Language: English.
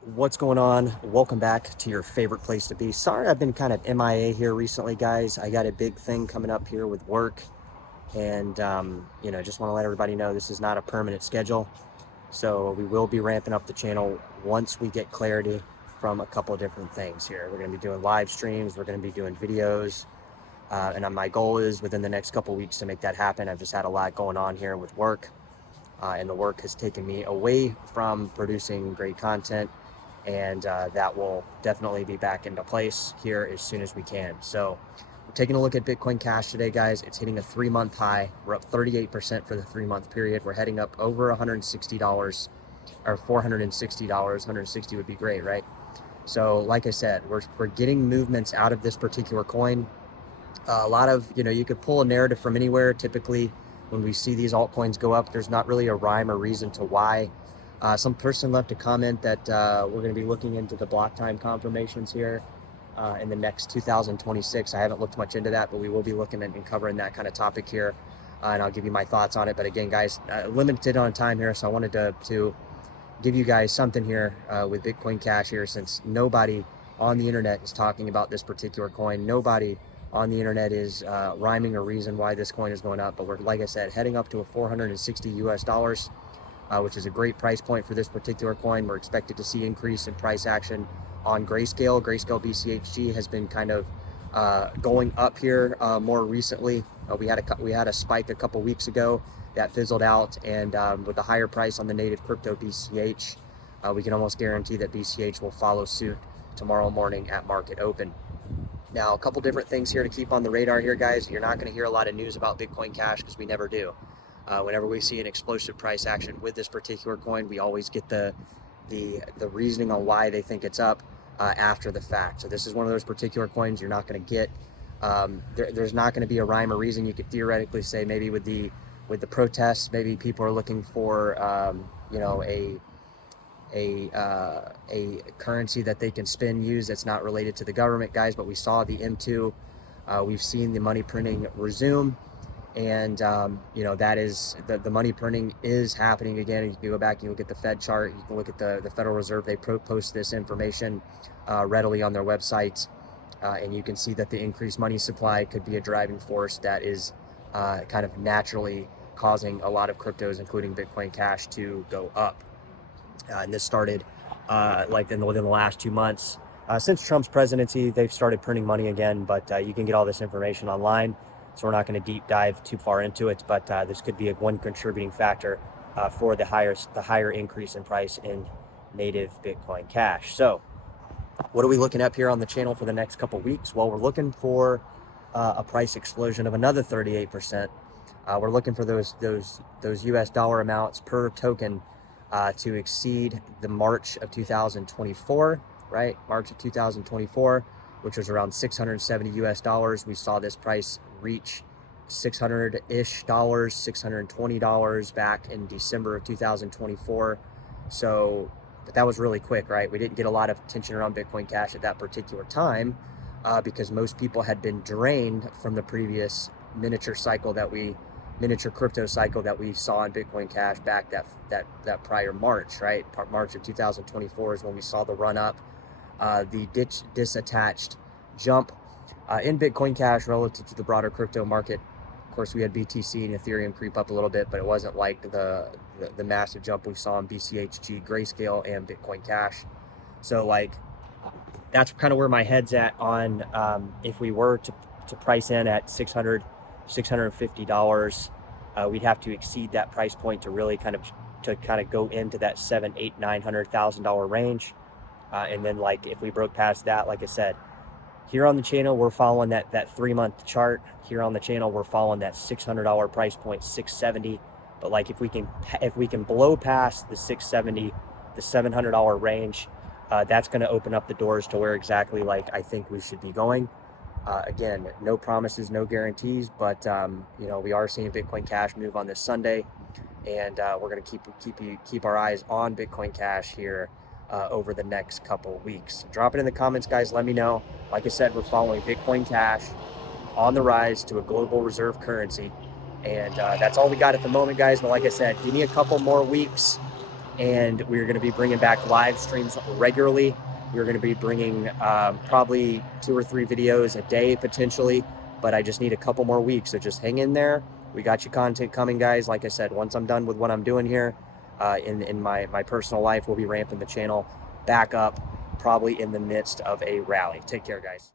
What's going on? Welcome back to your favorite place to be. Sorry, I've been kind of MIA here recently, guys. I got a big thing coming up here with work, and just want to let everybody know this is not a permanent schedule. So we will be ramping up the channel once we get clarity from a couple of different things here. We're going to be doing live streams, we're going to be doing videos, and my goal is within the next couple of weeks to make that happen. I've just had a lot going on here with work, and the work has taken me away from producing great content, and that will definitely be back into place here as soon as we can. So we're taking a look at Bitcoin Cash today, guys. It's hitting a 3-month high. We're up 38% for the 3-month period. We're heading up over $160 or $460. 160 would be great, right? So like I said, we're getting movements out of this particular coin. A lot of, you could pull a narrative from anywhere. Typically, when we see these altcoins go up, there's not really a rhyme or reason to why. Some person left a comment that we're going to be looking into the block time confirmations here in the next 2026. I haven't looked much into that, but we will be looking at and covering that kind of topic here, and I'll give you my thoughts on it. But again, guys, limited on time here, so I wanted to give you guys something here with Bitcoin Cash here, since nobody on the internet is talking about this particular coin. Nobody on the internet is rhyming a reason why this coin is going up. But we're, like I said, heading up to a 460 US dollars, which is a great price point for this particular coin. We're expected to see increase in price action on Grayscale. Grayscale BCHG has been kind of going up here more recently. We had a spike a couple weeks ago that fizzled out, and with the higher price on the native crypto BCH, we can almost guarantee that BCH will follow suit tomorrow morning at market open. Now, a couple different things here to keep on the radar here, guys. You're not going to hear a lot of news about Bitcoin Cash because we never do. Whenever we see an explosive price action with this particular coin, we always get the reasoning on why they think it's up after the fact. So this is one of those particular coins you're not going to get. There's not going to be a rhyme or reason. You could theoretically say maybe with the protests, maybe people are looking for a currency that they can use that's not related to the government, guys. But we saw the M2. We've seen the money printing resume, and that is the money printing is happening again. You can go back and look at the Fed chart. You can look at the Federal Reserve. They post this information readily on their website, and you can see that the increased money supply could be a driving force that is kind of naturally causing a lot of cryptos, including Bitcoin Cash, to go up. And this started within the last 2 months. Since Trump's presidency, they've started printing money again, but you can get all this information online, so we're not going to deep dive too far into it. But this could be one contributing factor for the higher increase in price in native Bitcoin Cash. So what are we looking at here on the channel for the next couple weeks? Well, we're looking for a price explosion of another 38%. We're looking for those US dollar amounts per token to exceed the March of 2024, right? March of 2024, which was around 670 US dollars. We saw this price reach 600-ish dollars, $620 back in December of 2024. So, but that was really quick, right? We didn't get a lot of attention around Bitcoin Cash at that particular time because most people had been drained from the previous miniature crypto cycle that we saw in Bitcoin Cash back that prior March, right? March of 2024 is when we saw the run up, the disattached jump in Bitcoin Cash relative to the broader crypto market. Of course, we had BTC and Ethereum creep up a little bit, but it wasn't like the massive jump we saw in BCHG, Grayscale, and Bitcoin Cash. So that's kind of where my head's at on if we were to price in at $650, we'd have to exceed that price point to really kind of go into that $700,000-$900,000 range, and then if we broke past that, like I said, here on the channel we're following that 3-month chart. Here on the channel we're following that $600 price point, 670. But if we can blow past the 670, the $700 range, that's going to open up the doors to where exactly I think we should be going. Again, no promises, no guarantees, but we are seeing Bitcoin Cash move on this Sunday, and we're going to keep our eyes on Bitcoin Cash here over the next couple weeks. Drop it in the comments, guys. Let me know. Like I said, we're following Bitcoin Cash on the rise to a global reserve currency, and that's all we got at the moment, guys. But like I said, give me a couple more weeks. and we're going to be bringing back live streams regularly. We're going to be bringing probably 2 or 3 videos a day potentially, but I just need a couple more weeks, so just hang in there. We got you content coming, guys. Like I said, once I'm done with what I'm doing here in my personal life, we'll be ramping the channel back up, probably in the midst of a rally. Take care, guys.